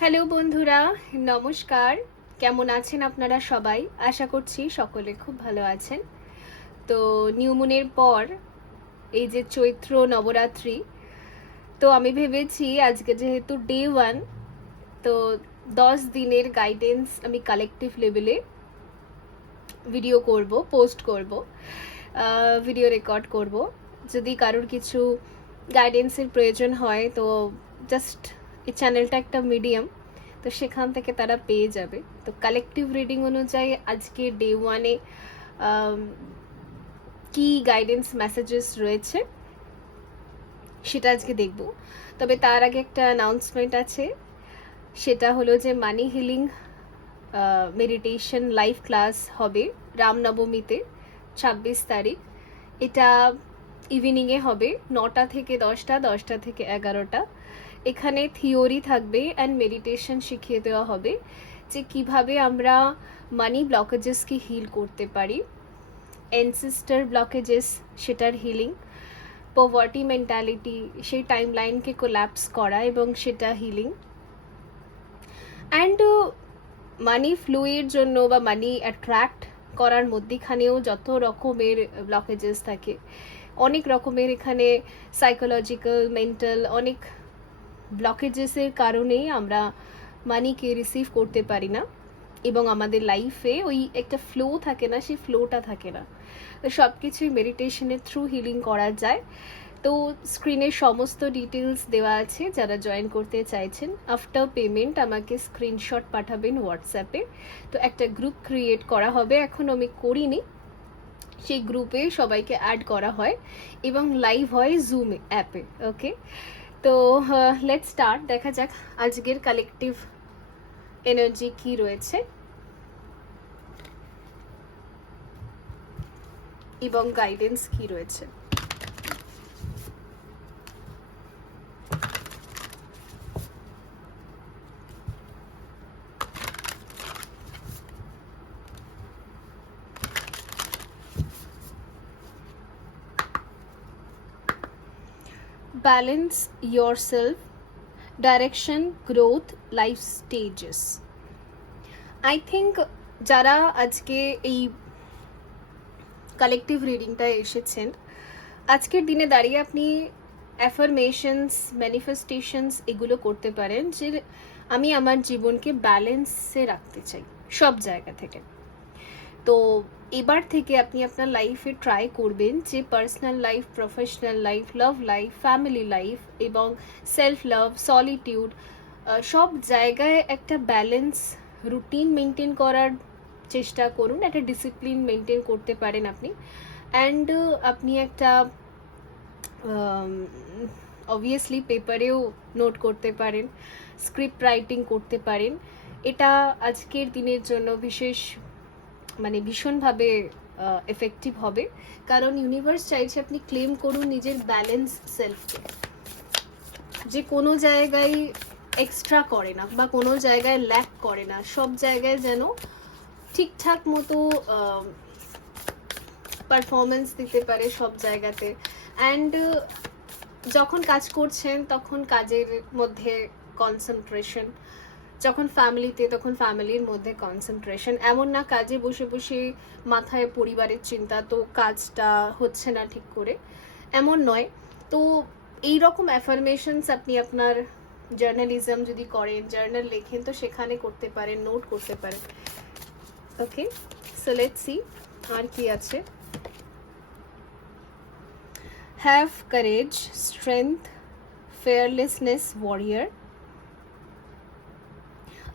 Hello বন্ধুরা, নমস্কার। কেমন আছেন আপনারা সবাই? আশা করছি সকলে খুব ভালো আছেন। তো নিউ মুনের পর এই যে চৈত্র নবরাত্রি, তো আমি ভেবেছি আজকে যেহেতু ডে 1, তো 10 দিনের গাইডেন্স আমি কালেকটিভ লেভেলে ভিডিও করব, পোস্ট করব, ভিডিও রেকর্ড করব। যদি কারোর কিছু গাইডেন্সের প্রয়োজন হয় তো জাস্ট এই চ্যানেলটা একটা মিডিয়াম, তো সেখান থেকে তারা পেয়ে যাবে। তো কালেকটিভ রিডিং অনুযায়ী আজকে ডে 1-এ কি গাইডেন্স মেসেজেস রয়েছে সেটা আজকে দেখব। তবে তার আগে একটা অ্যানাউন্সমেন্ট আছে, সেটা হলো যে মানি হিলিং মেডিটেশন লাইভ ক্লাস হবে রামনবমীতে 26 তারিখ। এটা ইভিনিংয়ে হবে 9টা থেকে 10টা, 10টা থেকে 11টা। এখানে থিওরি থাকবে অ্যান্ড মেডিটেশন শিখিয়ে দেওয়া হবে যে কিভাবে আমরা মানি ব্লকেজেসকে হিল করতে পারি, অ্যানসেস্টার ব্লকেজেস সেটার হিলিং, পভার্টি মেন্টালিটি সেই টাইমলাইনকে কোল্যাপস করা এবং সেটা হিলিং, অ্যান্ড মানি ফ্লুয়ের জন্য বা মানি অ্যাট্রাক্ট করার মধ্যেখানেও যত রকমের ব্লকেজেস থাকে, অনেক রকমের এখানে সাইকোলজিক্যাল মেন্টাল অনেক ব্লকেজেসের কারণেই আমরা মানিকে রিসিভ করতে পারি না এবং আমাদের লাইফে ওই একটা ফ্লো থাকে না, সেই ফ্লোটা থাকে না। তো সব কিছুই মেডিটেশনের থ্রু হিলিং করা যায়। তো স্ক্রিনে সমস্ত ডিটেলস দেওয়া আছে, যারা জয়েন করতে চাইছেন আফটার পেমেন্ট আমাকে স্ক্রিনশট পাঠাবেন হোয়াটসঅ্যাপে। তো একটা গ্রুপ ক্রিয়েট করা হবে, এখন আমি করিনি, সেই গ্রুপে সবাইকে অ্যাড করা হয় এবং লাইভ হয় জুম অ্যাপে। ওকে, তো লেটস স্টার্ট। দেখা যাক আজকের কালেকটিভ এনার্জি কি রয়েছে এবং গাইডেন্স কি রয়েছে। Balance yourself, direction, growth, life stages. I think যারা আজকে এই কালেকটিভ রিডিংটা এসেছেন, আজকের দিনে দাঁড়িয়ে আপনি অ্যাফার্মেশনস, ম্যানিফেস্টেশনস এগুলো করতে পারেন যে আমি আমার জীবনকে ব্যালেন্সে রাখতে চাই সব জায়গা থেকে। তো এবার থেকে আপনি আপনার লাইফে ট্রাই করবেন যে personal life, professional life, love life, family life এবং সেলফ লাভ, সলিটিউড, সব জায়গায় একটা ব্যালেন্স রুটিন মেনটেন করার চেষ্টা করুন। একটা ডিসিপ্লিন মেনটেন করতে পারেন আপনি, অ্যান্ড আপনি একটা অবভিয়াসলি পেপারেও নোট করতে পারেন, স্ক্রিপ্ট রাইটিং করতে পারেন। এটা আজকের দিনের জন্য ভীষণভাবে এফেক্টিভ হবে, কারণ ইউনিভার্স চাইছে আপনি ক্লেম করুন নিজের ব্যালেন্স সেলফকে, যে কোনো জায়গায় এক্সট্রা করে না বা কোনো জায়গায় ল্যাক করে না, সব জায়গায় যেন ঠিকঠাক মতো পারফরমেন্স দিতে পারে সব জায়গাতে। অ্যান্ড যখন কাজ করছেন তখন কাজের মধ্যে কনসেন্ট্রেশন, যখন ফ্যামিলিতে তখন ফ্যামিলির মধ্যে কনসেন্ট্রেশন। এমন না কাজে বসে বসে মাথায় পরিবারের চিন্তা, তো কাজটা হচ্ছে না ঠিক করে, এমন নয়। তো এই রকম অ্যাফার্মেশনস আপনি আপনার জার্নালিজম যদি করেন, জার্নাল লেখেন, তো সেখানে করতে পারেন, নোট করতে পারেন। ওকে, সো লেটস সি আর কি আছে। Have courage, strength, fearlessness, warrior.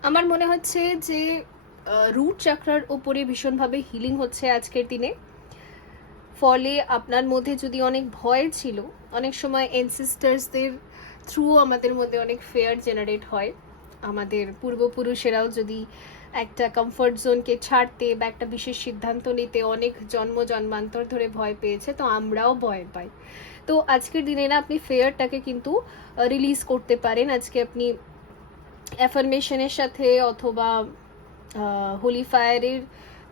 আমার মনে হচ্ছে যে রুট চাকরার ওপরে ভীষণভাবে হিলিং হচ্ছে আজকের দিনে। ফলে আপনার মধ্যে যদি অনেক ভয় ছিল, অনেক সময় এনসিস্টার্সদের থ্রু আমাদের মধ্যে অনেক ফেয়ার জেনারেট হয়। আমাদের পূর্বপুরুষেরাও যদি একটা কমফর্ট জোনকে ছাড়তে বা একটা বিশেষ সিদ্ধান্ত নিতে অনেক জন্মান্তর ধরে ভয় পেয়েছে, তো আমরাও ভয় পাই। তো আজকের দিনে না আপনি ফেয়ারটাকে কিন্তু রিলিজ করতে পারেন। আজকে আপনি অ্যাফার্মেশনের সাথে অথবা হোলি ফায়ারের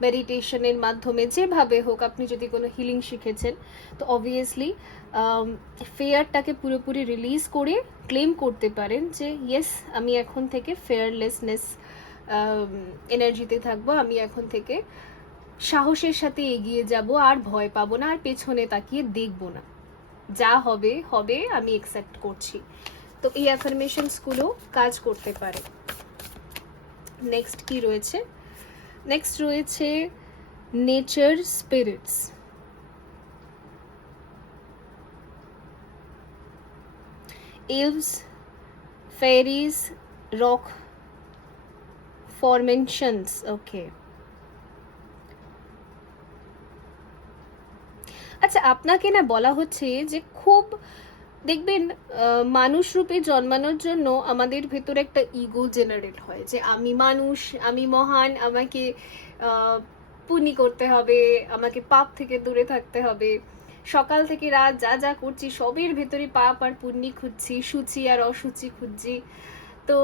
মেডিটেশনের মাধ্যমে, যেভাবে হোক আপনি যদি কোনো হিলিং শিখেছেন, তো অবভিয়াসলি ফেয়ারটাকে পুরোপুরি রিলিজ করে ক্লেম করতে পারেন যে ইয়েস, আমি এখন থেকে ফেয়ারলেসনেস এনার্জিতে থাকবো, আমি এখন থেকে সাহসের সাথে এগিয়ে যাব, আর ভয় পাবো না, আর পেছনে তাকিয়ে দেখবো না, যা হবে হবে, আমি অ্যাকসেপ্ট করছি। তো এই অ্যাফার্মেশনসগুলো কাজ করতে পারে। নেক্সট কি রয়েছে? নেক্সট রয়েছে nature spirits. elves, fairies, rock formations. Okay. আচ্ছা, আপনাকে না বলা হচ্ছে যে খুব দেখবেন মানুষ রূপে জন্মানোর জন্য আমাদের ভেতরে একটা ইগো জেনারেট হয় যে আমি মানুষ, আমি মহান, আমাকে পুণ্য করতে হবে, আমাকে পাপ থেকে দূরে থাকতে হবে, সকাল থেকে রাত যা যা করছি সবের ভেতরে পাপ আর পুণ্য খুঁজছি, সূচি আর অসুচি খুঁজছি। তো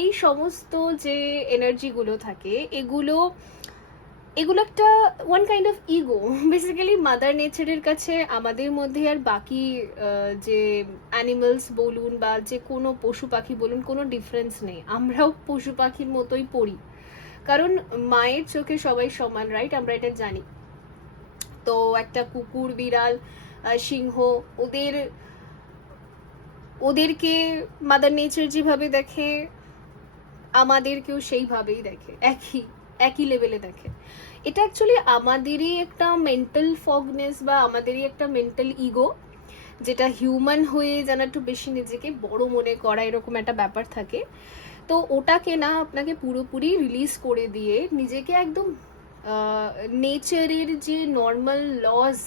এই সমস্ত যে এনার্জিগুলো থাকে এগুলো একটা one kind of ego. Basically mother নেচারের কাছে আমাদের মধ্যে আর বাকি যে অ্যানিমালস বলুন বা যে কোনো পশু পাখি বলুন কোনো ডিফারেন্স নেই, আমরাও পশু পাখির মতোই পড়ি, কারণ মায়ের চোখে সবাই সমান, রাইট? আমরা এটা জানি। তো একটা কুকুর, বিড়াল, সিংহ, ওদেরকে মাদার নেচার যেভাবে দেখে আমাদেরকেও সেইভাবেই দেখে, একই লেভেলে দেখে। এটা অ্যাকচুয়ালি আমাদেরই একটা মেন্টাল ফগনেস বা আমাদেরই একটা মেন্টাল ইগো, যেটা হিউম্যান হয়ে যেন একটু বেশি নিজেকে বড় মনে করা, এরকম একটা ব্যাপার থাকে। তো ওটাকে না আপনাকে পুরোপুরি রিলিজ করে দিয়ে নিজেকে একদম নেচারের যে নর্মাল লজ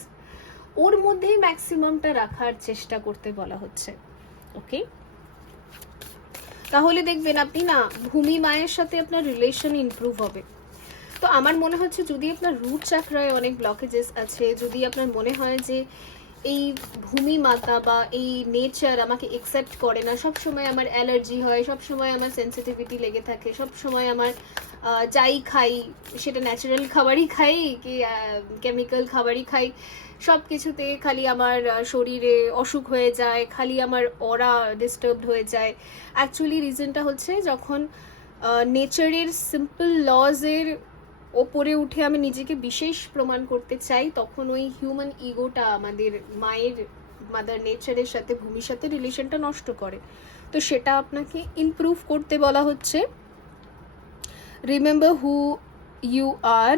ওর মধ্যেই ম্যাক্সিমামটা রাখার চেষ্টা করতে বলা হচ্ছে। ওকে, তাহলে দেখবেন আপনি না ভূমি মায়ের সাথে আপনার রিলেশন ইমপ্রুভ হবে। তো আমার মনে হচ্ছে যদি আপনার রুট চাকরায় অনেক ব্লকেজেস আছে, যদি আপনার মনে হয় যে এই ভূমি মাতা বা এই নেচার আমাকে একসেপ্ট করে না, সব সময় আমার অ্যালার্জি হয়, সব সময় আমার সেন্সিটিভিটি লেগে থাকে, সব সময় আমার যাই খাই সেটা ন্যাচারাল খাবারই খাই কি কেমিক্যাল খাবারই খাই, সব কিছুতে খালি আমার শরীরে অসুখ হয়ে যায়, খালি আমার অরা ডিস্টার্বড হয়ে যায়। অ্যাকচুয়ালি রিজনটা হচ্ছে যখন নেচারের সিম্পল লজের ওপরে উঠে আমি নিজেকে বিশেষ প্রমাণ করতে চাই, তখন ওই হিউম্যান ইগোটা আমাদের মাদার নেচারের সাথে, ভূমির সাথে রিলেশনটা নষ্ট করে। তো সেটা আপনাকে ইমপ্রুভ করতে বলা হচ্ছে। Remember who you are.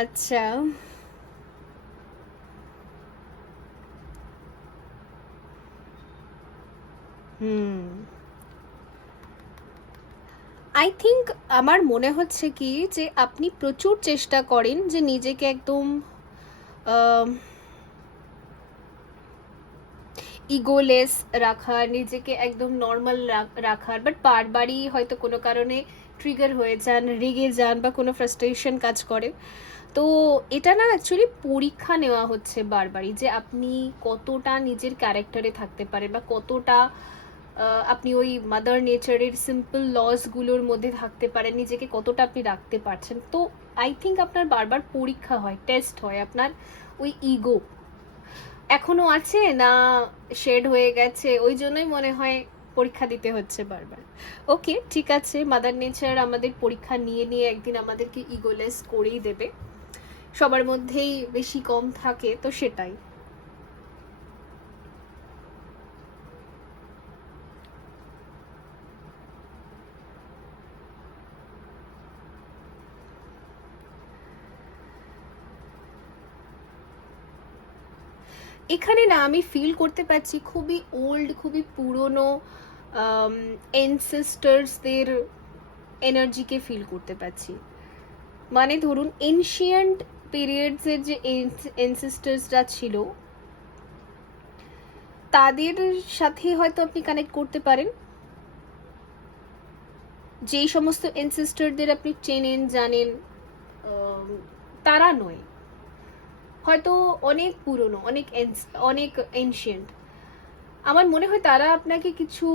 আচ্ছা, আই থিঙ্ক আমার মনে হচ্ছে কি যে আপনি প্রচুর চেষ্টা করেন যে নিজেকে একদম ইগোলেস রাখার, নিজেকে একদম নর্মাল রাখার, বাট বারবারই হয়তো কোনো কারণে ট্রিগার হয়ে যান, রেগে যান বা কোনো ফ্রাস্ট্রেশন কাজ করে। তো এটা না অ্যাকচুয়ালি পরীক্ষা নেওয়া হচ্ছে বারবারই যে আপনি কতটা নিজের ক্যারেক্টারে থাকতে পারেন বা কতটা আপনি ওই মাদার নেচারের সিম্পল লসগুলোর মধ্যে থাকতে পারেন, নিজেকে কতটা আপনি রাখতে পারছেন। তো আই থিঙ্ক আপনার বারবার পরীক্ষা হয়, টেস্ট হয় আপনার ওই ইগো এখনো আছে না শেড হয়ে গেছে, ওই জন্যই মনে হয় পরীক্ষা দিতে হচ্ছে বারবার। ওকে, ঠিক আছে, মাদার নেচার আমাদের পরীক্ষা নিয়ে নিয়ে একদিন আমাদেরকে ইগোলেস করেই দেবে। সবার মধ্যেই বেশি কম থাকে, তো সেটাই। এখানে না আমি ফিল করতে পারছি খুবই ওল্ড, খুবই পুরনো এনসেস্টার্সদের এনার্জিকে ফিল করতে পারছি। মানে ধরুন এনশিয়েন্ট পিরিয়ডসের যে এনসেস্টার্সরা ছিল তাদের সাথে হয়তো আপনি কানেক্ট করতে পারেন। যেই সমস্ত এনসেস্টারদের আপনি চেনেন, জানেন, তারা নয়, হয়তো অনেক পুরনো, অনেক এনশিয়েন্ট। আমার মনে হয় তারা আপনাকে কিছু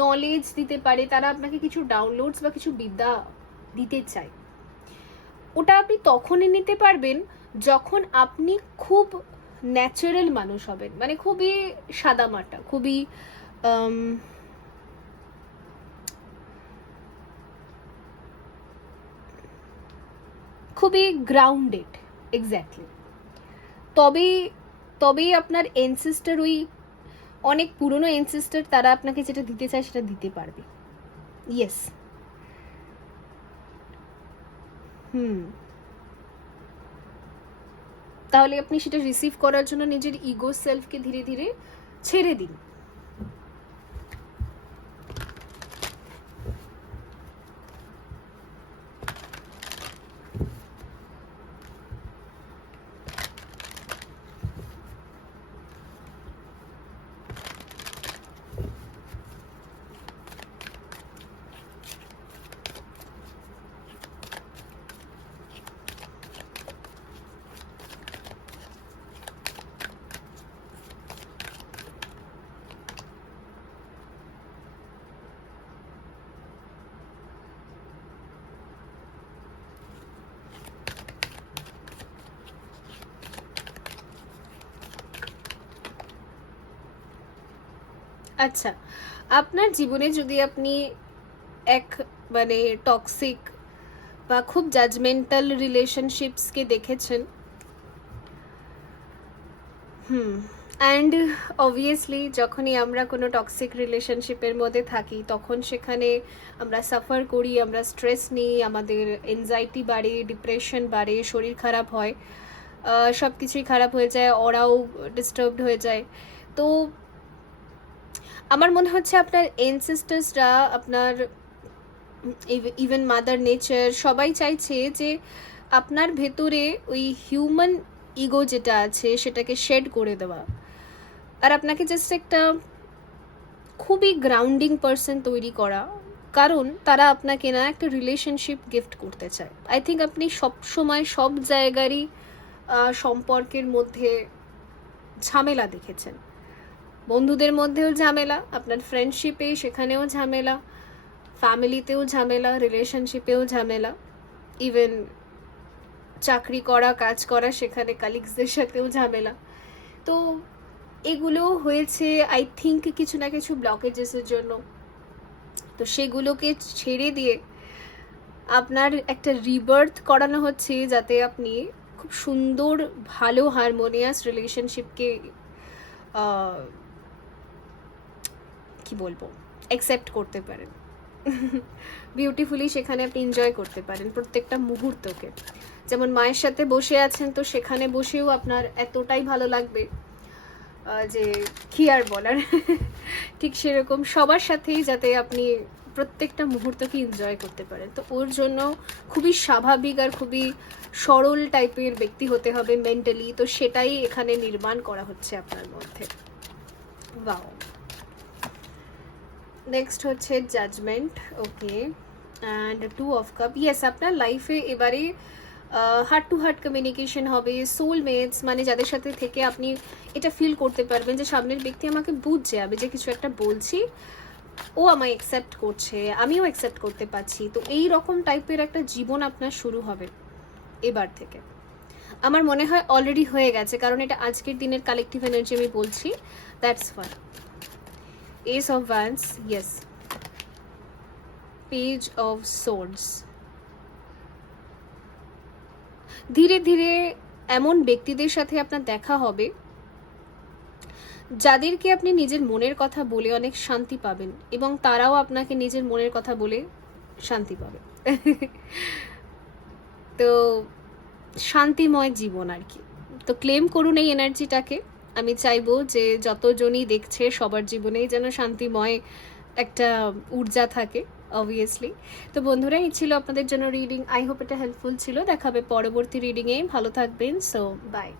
নলেজ দিতে পারে, তারা আপনাকে কিছু ডাউনলোডস বা কিছু বিদ্যা দিতে চাই, ওটা আপনি তখনই নিতে পারবেন যখন আপনি খুব ন্যাচারাল মানুষ হবেন, মানে খুবই সাদামাটা, খুবই খুবই গ্রাউন্ডেড, এক্স্যাক্টলি। তবেই তবেই আপনার এনসিস্টার, ওই অনেক পুরনো এনসিস্টার, তারা আপনাকে যেটা দিতে চায় সেটা দিতে পারবে। ইয়েস। তাহলে আপনি সেটা রিসিভ করার জন্য নিজের ইগো সেলফকে ধীরে ধীরে ছেড়ে দিন। আচ্ছা, আপনার জীবনে যদি আপনি এক মানে টক্সিক বা খুব জাজমেন্টাল রিলেশনশিপসকে দেখেছেন, অ্যান্ড অবভিয়াসলি যখনই আমরা কোনো টক্সিক রিলেশনশিপের মধ্যে থাকি তখন সেখানে আমরা সাফার করি, আমরা স্ট্রেস নিই, আমাদের এনজাইটি বাড়ে, ডিপ্রেশন বাড়ে, শরীর খারাপ হয়, সব কিছুই খারাপ হয়ে যায়, ওরাও ডিস্টার্বড হয়ে যায়। তো আমার মনে হচ্ছে আপনার এনসেস্টার্সরা, আপনার ইভেন মাদার নেচার, সবাই চাইছে যে আপনার ভেতরে ওই হিউম্যান ইগো যেটা আছে সেটাকে শেড করে দেওয়া, আর আপনাকে জাস্ট একটা খুবই গ্রাউন্ডিং পারসন তৈরি করা। কারণ তারা আপনাকে না একটা রিলেশনশিপ গিফট করতে চায়। আই থিঙ্ক আপনি সব সময় সব জায়গারই সম্পর্কের মধ্যে ঝামেলা দেখেছেন, বন্ধুদের মধ্যেও ঝামেলা, আপনার ফ্রেন্ডশিপে সেখানেও ঝামেলা, ফ্যামিলিতেও ঝামেলা, রিলেশনশিপেও ঝামেলা, ইভেন চাকরি করা, কাজ করা, সেখানে কালিগসদের সাথেও ঝামেলা। তো এগুলো হয়েছে আই থিঙ্ক কিছু না কিছু ব্লকেজেসের জন্য। তো সেগুলোকে ছেড়ে দিয়ে আপনার একটা রিবার্থ করানো হচ্ছে, যাতে আপনি খুব সুন্দর ভালো হারমোনিয়াস রিলেশনশিপকে কি বলবো অ্যাকসেপ্ট করতে পারেন, বিউটিফুলি সেখানে আপনি এনজয় করতে পারেন প্রত্যেকটা মুহূর্তকে। যেমন মায়ের সাথে বসে আছেন, তো সেখানে বসেও আপনার এতটাই ভালো লাগবে যে কি আর বলার। ঠিক সেরকম সবার সাথেই যাতে আপনি প্রত্যেকটা মুহূর্তকে এনজয় করতে পারেন। তো ওর জন্য খুবই স্বাভাবিক আর খুবই সরল টাইপের ব্যক্তি হতে হবে মেন্টালি, তো সেটাই এখানে নির্মাণ করা হচ্ছে আপনার মধ্যে। ওয়াও। নেক্সট হচ্ছে judgement. Okay, and 2 of cup. Yes, আপনার লাইফে এবারে হার্ট টু হার্ট কমিউনিকেশন হবে, সোলমেটস, মানে যাদের সাথে থেকে আপনি এটা ফিল করতে পারবেন যে সামনের ব্যক্তি আমাকে বুঝছে, আমি যে কিছু একটা বলছি ও আমায় অ্যাকসেপ্ট করছে, আমিও অ্যাকসেপ্ট করতে পারছি। তো এই রকম টাইপের একটা জীবন আপনার শুরু হবে এবার থেকে। আমার মনে হয় অলরেডি হয়ে গেছে, কারণ এটা আজকের দিনের কালেকটিভ এনার্জি আমি বলছি, that's why. S of wands, yes, page of swords. ধীরে ধীরে এমন ব্যক্তিদের সাথে আপনার দেখা হবে যাদেরকে আপনি নিজের মনের কথা বলে অনেক শান্তি পাবেন, এবং তারাও আপনাকে নিজের মনের কথা বলে শান্তি পাবে। তো শান্তিময় জীবন আর কি। তো ক্লেম করুন এই এনার্জিটাকে। আমি চাইবো যে যতজনই দেখছে সবার জীবনেই যেন শান্তিময় একটা ঊর্জা থাকে, অবভিয়াসলি। তো বন্ধুরা, এই ছিল আপনাদের জন্য রিডিং। আই হোপ এটা হেল্পফুল ছিল। দেখাবে পরবর্তী রিডিংয়ে। ভালো থাকবেন। So by.